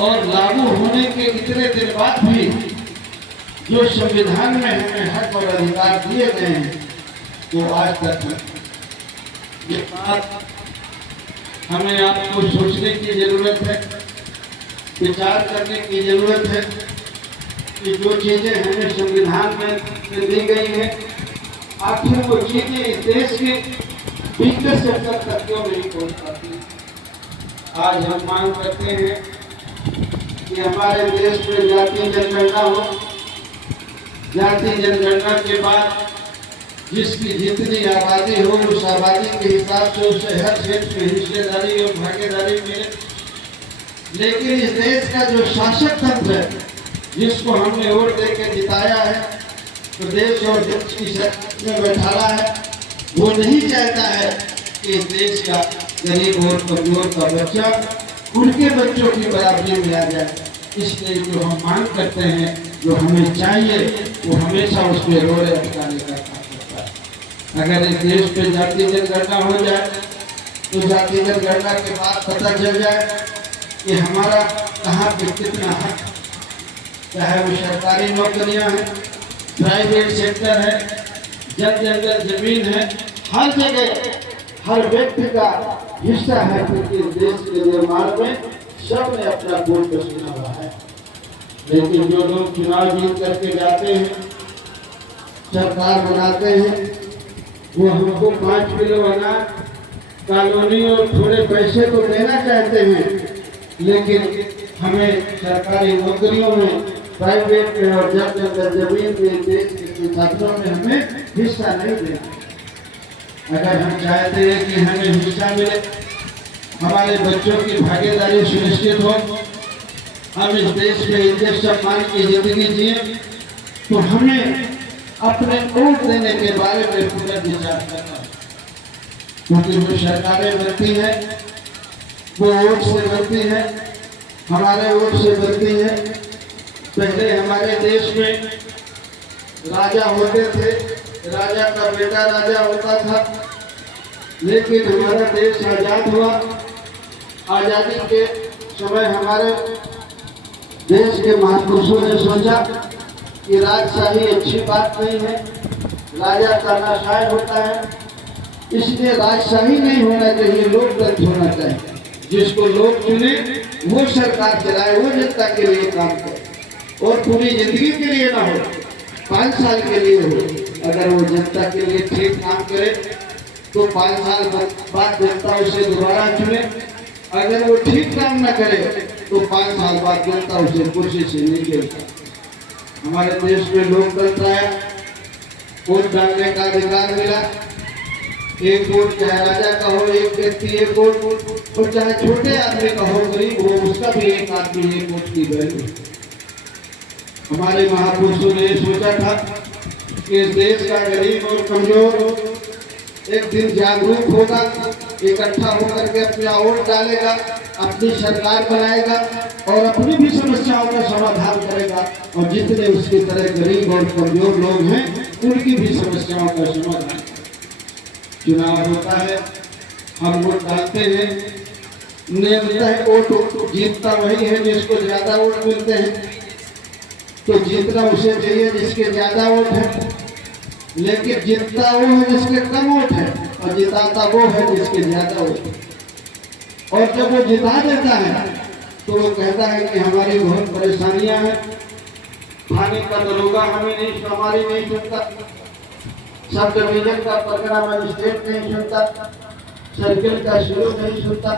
और लागू होने के इतने दिन बाद भी जो संविधान में हमें हक और अधिकार दिए गए हैं तो आज तक ये बात हमें आपको सोचने की जरूरत है, विचार करने की जरूरत है कि जो चीजें हमें संविधान में दी गई हैं आखिर वो चीजें इस देश के भीतर से तक क्यों नहीं पहुंच पाती। आज हम मांग करते हैं कि हमारे देश में जातीय जनगणना हो। जातीय जनगणना के बाद जिसकी जितनी आबादी हो उस आबादी के हिसाब से उसे हर क्षेत्र में हिस्सेदारी और भागीदारी मिले। लेकिन इस देश का जो शासक तंत्र है जिसको हमने वोट देकर जिताया है तो देश और देश की सरकार में बैठाला है, वो नहीं चाहता है कि इस देश का गरीब और कमजोर का बच्चा उनके बच्चों की बराबरी में आ जाए। इसलिए जो हम मांग करते हैं, जो हमें चाहिए, वो हमेशा उस पर रोड़े अटकाने का काम करता है। अगर इस देश पे जातीय जनगणना हो जाए तो जातीय जनगणना के बाद पता चल जाए कि हमारा कहाँ पे कितना है, चाहे वो सरकारी नौकरियां हैं, प्राइवेट सेक्टर है, जल जंगल जमीन है, हर जगह हर व्यक्ति का हिस्सा है, क्योंकि देश के निर्माण में सबने अपना वोट सुना हुआ है। लेकिन जो लोग चुनाव जीत करके जाते हैं, सरकार बनाते हैं, वो हमको 5 किलो अनाज, कॉलोनी और थोड़े पैसे तो देना चाहते हैं, लेकिन हमें सरकारी नौकरियों में, प्राइवेट में और जब जमीन में, देश के संसाधनों में हमें हिस्सा नहीं देना। अगर हम चाहते हैं कि हमें हिस्सा मिले, हमारे बच्चों की भागीदारी सुनिश्चित हो, हम इस देश में इज्जत सम्मान की जिंदगी जिए, तो हमें अपने वोट देने के बारे में पुनर्विचार करना है। क्योंकि जो सरकारें बनती है वो वोट से बनती है, हमारे वोट से बनती है। पहले हमारे देश में राजा होते थे, राजा का बेटा राजा होता था, लेकिन हमारा देश आजाद हुआ। आजादी के समय हमारे देश के महापुरुषों ने सोचा कि राजशाही अच्छी बात नहीं है, राजा तानाशाह होता है, इसलिए राजशाही नहीं होना चाहिए, लोकतंत्र होना चाहिए। जिसको लोग चुने वो सरकार चलाए, वो जनता के लिए काम करे और पूरी जिंदगी के लिए ना हो, 5 साल के लिए हो। अगर वो जनता के लिए ठीक काम करे तो 5 साल बाद जनता उसे दोबारा चुने। अगर वो ठीक काम न करे तो 5 साल बाद जनता उसे कुर्सी से निकाले। हमारे देश में लोकतंत्र आया, वोट डालने का अधिकार मिला। एक वोट चाहे राजा का हो, एक व्यक्ति एक वोट, और चाहे छोटे आदमी का हो, गरीब हो, उसका भी एक आदमी एक वोट की वैल्यू। हमारे महापुरुषों ने सोचा था कि इस देश का गरीब और कमजोर एक दिन जागरूक होगा, इकट्ठा होकर के अपना वोट डालेगा, अपनी सरकार बनाएगा और अपनी भी समस्याओं का समाधान करेगा, और जितने उसकी तरह गरीब और कमजोर लोग हैं उनकी भी समस्याओं का समाधान। चुनाव होता है, हम वोट डालते हैं, नियम है वोट जीतता वही है जिसको ज्यादा वोट मिलते हैं, तो जीतना उसे चाहिए जिसके ज्यादा वोट है, लेकिन जीतता वो है जिसके कम वोट है और जिताता वो है जिसके ज्यादा वोट है। और जब वो जिता देता है तो वो कहता है कि हमारी बहुत परेशानियां हैं, थाने का दरोगा हमें नहीं, हमारी नहीं सुनता, सब डिवीजन का पकड़ा मजिस्ट्रेट नहीं सुनता, सर्किल का सीओ नहीं सुनता,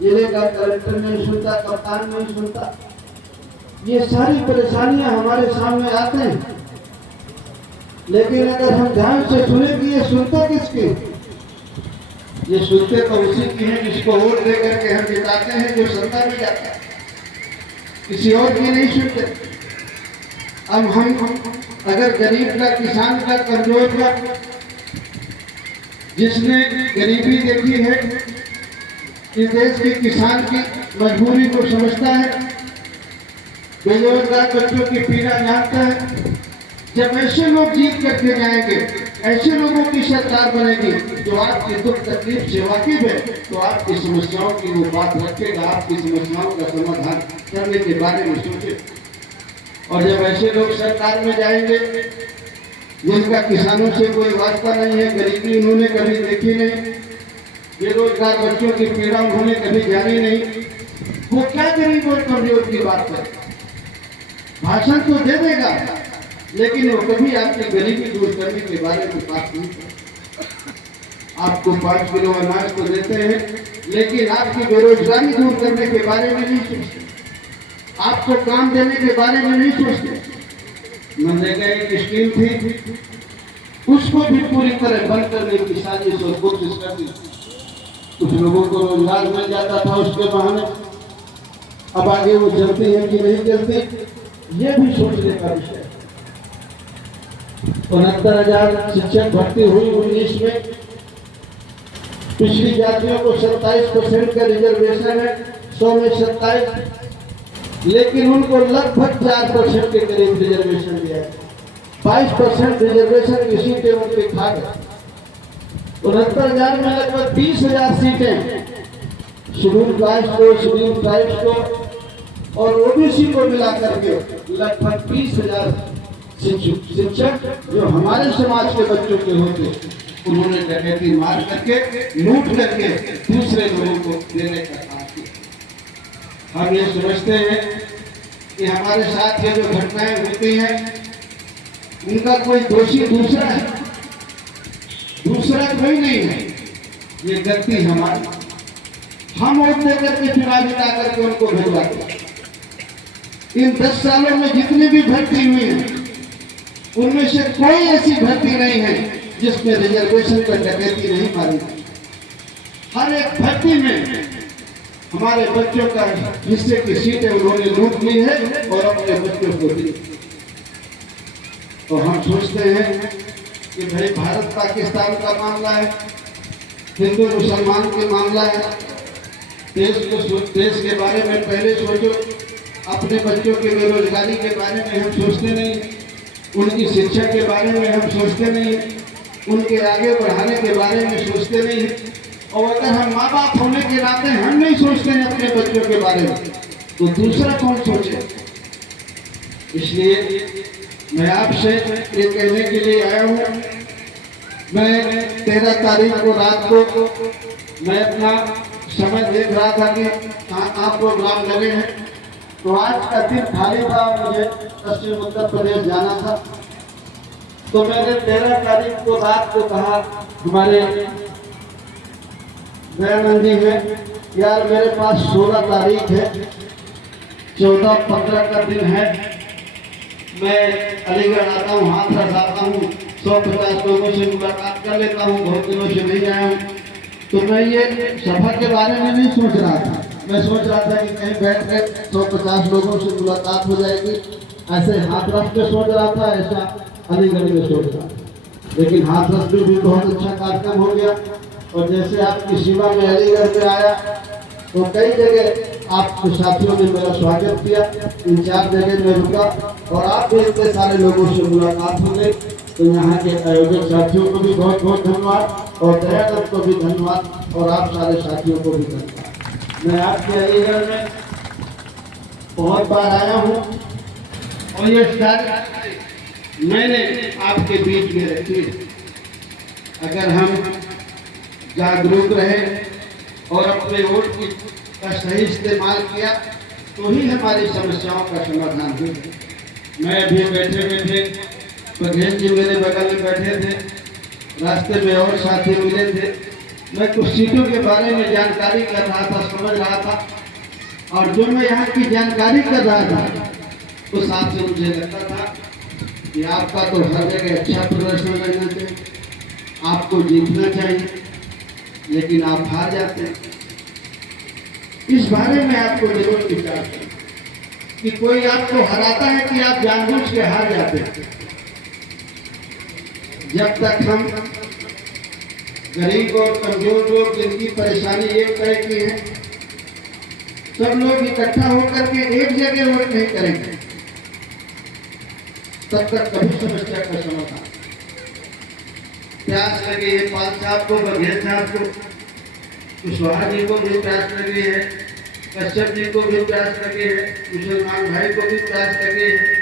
जिले का कलेक्टर नहीं सुनता, कप्तान नहीं सुनता। ये सारी परेशानियां हमारे सामने आते हैं, लेकिन अगर हम ध्यान से सुने कि ये सुनते किसकी, ये सुनते तो उसी की है जिसको वोट दे करके हम जिताते हैं, जो सत्ता में जाता है, किसी और की नहीं सुनते। अब हम अगर गरीब का, किसान का, कमजोर का, जिसने गरीबी देखी है, इस देश के किसान की मजबूरी को समझता है, बेरोजगार बच्चों की पीड़ा जानता है, जब ऐसे लोग जीत करके जाएंगे ऐसे लोगों की सरकार बनेगी जो आपकी दुख तकलीफ से वाकिफ है, तो आपकी समस्याओं की वो बात रखेगा, आपकी समस्याओं का समाधान करने के बारे में सोचे। और जब ऐसे लोग सरकार में जाएंगे जिनका किसानों से कोई वास्ता नहीं है, गरीबी उन्होंने कभी देखी नहीं, बेरोजगार बच्चों की पीड़ा उन्होंने कभी जानी नहीं, वो क्या गरीब और कमजोर की बात करे? भाषण तो दे देगा लेकिन वो कभी आपकी गरीबी दूर करने के बारे में बात नहीं करते। आपको 5 किलो अनाज तो देते हैं लेकिन आपकी बेरोजगारी दूर करने के बारे में नहीं सोचते, आपको काम देने के बारे में नहीं सोचते। मनरेगा एक स्कीम थी, उसको भी पूरी तरह बंद करने की साजिश और कोशिश कर दी। कुछ लोगों को रोजगार मिल जाता था उसके बहाने, अब आगे वो चलती है कि नहीं चलती ये भी सोचने का विषय। 69,000 शिक्षक भर्ती हुई 19 में, पिछली जातियों को 27% का रिजर्वेशन है, 100 में 27, लेकिन उनको लगभग 4% के करीब रिजर्वेशन दिया है। 22% रिजर्वेशन की सीटें उनके खा गए। 69,000 में लगभग 30,000 सीटें शेड्यूल कास्ट को, शेड्यूल ट्राइब्स को और ओबीसी को मिलाकर के लगभग 20,000 शिक्षक जो हमारे समाज के बच्चों के होते, उन्होंने डकैती मार करके, लूट करके दूसरे लोगों को देने का काम किया। हम ये समझते हैं कि हमारे साथ ये जो घटनाएं होती हैं उनका कोई दोषी दूसरा है, दूसरा कोई नहीं है, ये गलती हमारी। हम वोट दे करके चुनाव जिता करके उनको भिजवाते। इन 10 सालों में जितनी भी भर्ती हुई है उनमें से कोई ऐसी भर्ती नहीं है जिसमें रिजर्वेशन पर डकैती नहीं मारी गई। हर एक भर्ती में हमारे बच्चों का हिस्से की सीटें उन्होंने लूट ली है और अपने बच्चों को दी। तो हम सोचते हैं कि भाई भारत पाकिस्तान का मामला है, हिंदू मुसलमान के मामला है, देश के बारे में पहले सोचो। अपने बच्चों की बेरोजगारी के बारे में हम सोचते नहीं, उनकी शिक्षा के बारे में हम सोचते नहीं, उनके आगे बढ़ाने के बारे में सोचते नहीं। और अगर हम माँ बाप होने के नाते हम नहीं सोचते हैं अपने बच्चों के बारे में, तो दूसरा कौन सोचे? इसलिए मैं आपसे ये कहने के लिए आया हूँ। मैं 13 तारीख को रात को मैं अपना समय देख रहा था कि कहाँ प्रोग्राम लगे हैं, तो आज का दिन खाली था, मुझे पश्चिम उत्तर प्रदेश जाना था। तो मैंने 13 तारीख को रात को कहा हमारे दयानंद जी में, यार मेरे पास 16 तारीख है, 14-15 का दिन है, मैं अलीगढ़ आता हूँ, हाथरस आता हूँ, 150 लोगों से मुलाकात कर लेता हूँ, बहुत दिनों से नहीं आया हूँ। तो मैं ये सफर के बारे में नहीं सोच रहा था, मैं सोच रहा था कि कहीं बैठ कर 150 लोगों से मुलाकात हो जाएगी, ऐसे हाथरस में सोच रहा था, ऐसा अलीगढ़ में सोच रहा था। लेकिन हाथरस में भी बहुत अच्छा कार्यक्रम हो गया और जैसे आपकी सेवा में अलीगढ़ में आया तो कई जगह आपके साथियों ने मेरा स्वागत किया, 3-4 जगह में रुका और आप भी इतने सारे लोगों से मुलाकात हो गई। तो यहाँ के आयोजक साथियों को भी बहुत बहुत धन्यवाद और दयानंद को भी धन्यवाद और आप सारे साथियों को भी धन्यवाद। मैं आपके अलीगढ़ में बहुत बार आया हूँ और ये सारी मैंने आपके बीच में रखी। अगर हम जागरूक रहे और अपने वोट का सही इस्तेमाल किया तो ही हमारी समस्याओं का समाधान होगा। मैं अभी बैठे बघेल जी मेरे बगल में बैठे थे, रास्ते में और साथी मिले थे, मैं कुछ सीटों के बारे में जानकारी कर रहा था, समझ रहा था और जो मैं यहाँ की जानकारी कर रहा था उस हिसाब से मुझे लगता था कि आपका तो हर जगह अच्छा प्रदर्शन रहना चाहिए, आपको जीतना चाहिए, लेकिन आप हार जाते हैं। इस बारे में आपको जरूर विचार करें कि कोई आपको हराता है कि आप जानबूझ के हार जाते हैं। जब तक हम गरीब और कमजोर लोग जिनकी परेशानी एक तरह की है, सब लोग इकट्ठा होकर के एक जगह वोट नहीं करेंगे, तब तक कभी समस्या का समाधान। प्यास लगी है, पाल साहब को, बघेल साहब को, कुशवाहा जी को भी प्यास लगी है, कश्यप जी को भी प्यास लगी है, मुसलमान भाई को भी प्यास लगी है।